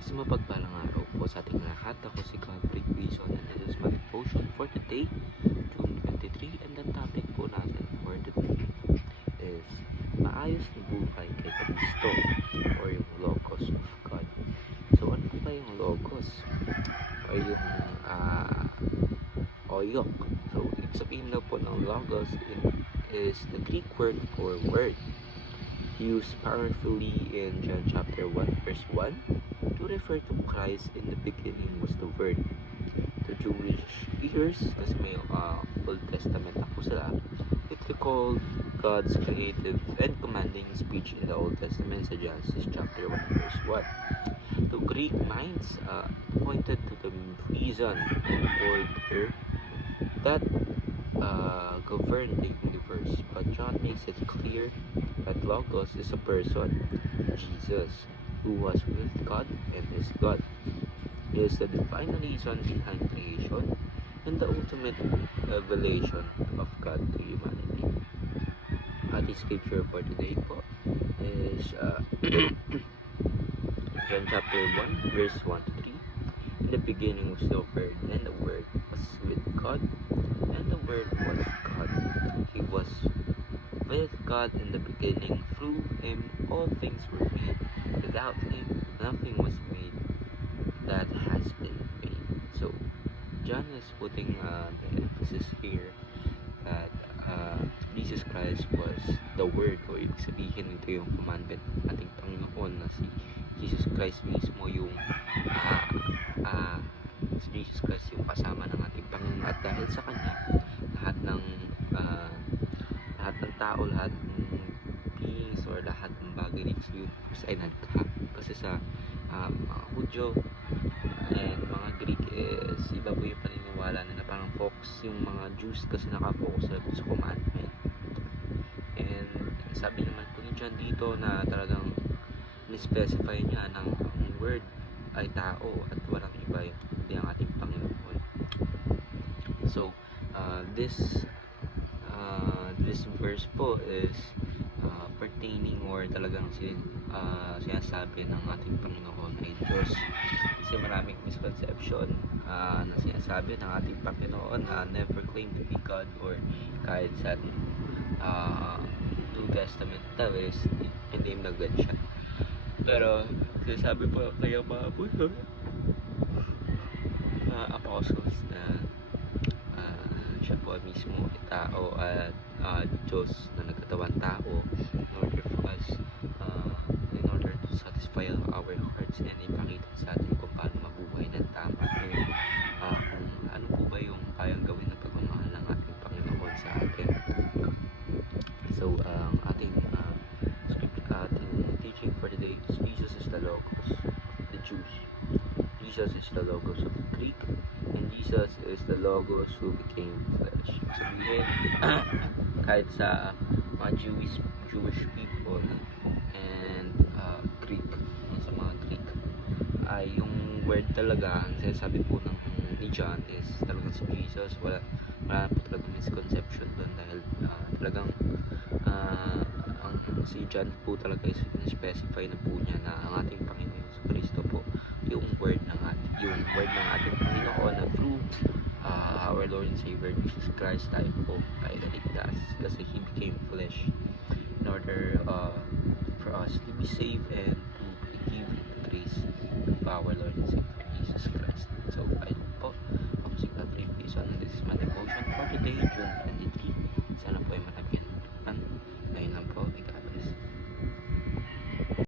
Sa mapagpalang araw po sa ating lahat, ako si Godfrey Quezon and this is my devotion for today, June 23, and the topic po natin for today is maayos na buhay kay Kristo or yung Logos of God. So ano po ba yung Logos? Or yung oyok. So ibig sabihin na po ng Logos is the Greek word for word, used powerfully in John chapter 1 verse 1 to refer to Christ. In the beginning was the Word. To Jewish ears, kasi may Old Testament ako sila, it recalled God's creative and commanding speech in the Old Testament sa Genesis chapter 1 verse 1. To Greek minds, pointed to the reason and order that govern the universe, but John makes it clear that Logos is a person, Jesus, who was with God and is God. He is the divine reason behind creation and the ultimate revelation of God to humanity. The scripture for today po is John chapter 1 verse 1 to 3. In the beginning was the Word, and the Word was with God, and the Word was God. He was with God in the beginning. Through Him all things were made. Without Him nothing was made that has been made. So John is putting the emphasis here that Jesus Christ was the Word, o ibig sabihin ito yung commandment ng ating Panginoon na si Jesus Christ mismo yung si Jesus Christ yung kasama ng ating Panginoon, at dahil sa Kanya lahat ng tao, lahat ng beings or lahat ng bagay dito sa universe ay nagka. Kasi sa mga Hudyo and mga Greek is iba po yung paniniwala nila, parang focus yung mga Jews kasi nakafocus sa commandment. And sabi naman po ni John dito na talagang ni-specify niya ng ang word ay tao at walang iba kundi ang ating Panginoon. So this verse po is pertaining or talagang sinasabi ng ating Panginoon ay Diyos. Kasi maraming misconception na sinasabi ng ating Panginoon na never claim to be God, or kahit sa New Testament daw is claim na God siya. Pero sinasabi po kaya mga apostles na siya po mismo ay tao at Diyos na nagkatawang tao in order for us in order to satisfy our hearts and ipakita sa atin kung paano mabuhay ng tama, kung ano po ba yung kayang gawin ng pagmamahal ng ating Panginoon sa atin. So ating teaching for today is Jesus is the Logos of the Jews. Jesus is the Logos of the Greek, and Jesus is the Logos who became flesh. Sabihin, kahit sa mga Jewish people and Greek, sa mga Greek, ay yung word talaga, ang sinasabi po ni John is talagang si Jesus. Wala po talagang misconception doon, dahil talagang ang si John po talaga is specify na po niya na ang ating Panginoon sa Kristo po yung word ng ating Panginoon, na through our Lord and Savior Jesus Christ tayo po ay naligtas kasi He became flesh in order for us to be saved and to give the grace of our Lord and Savior.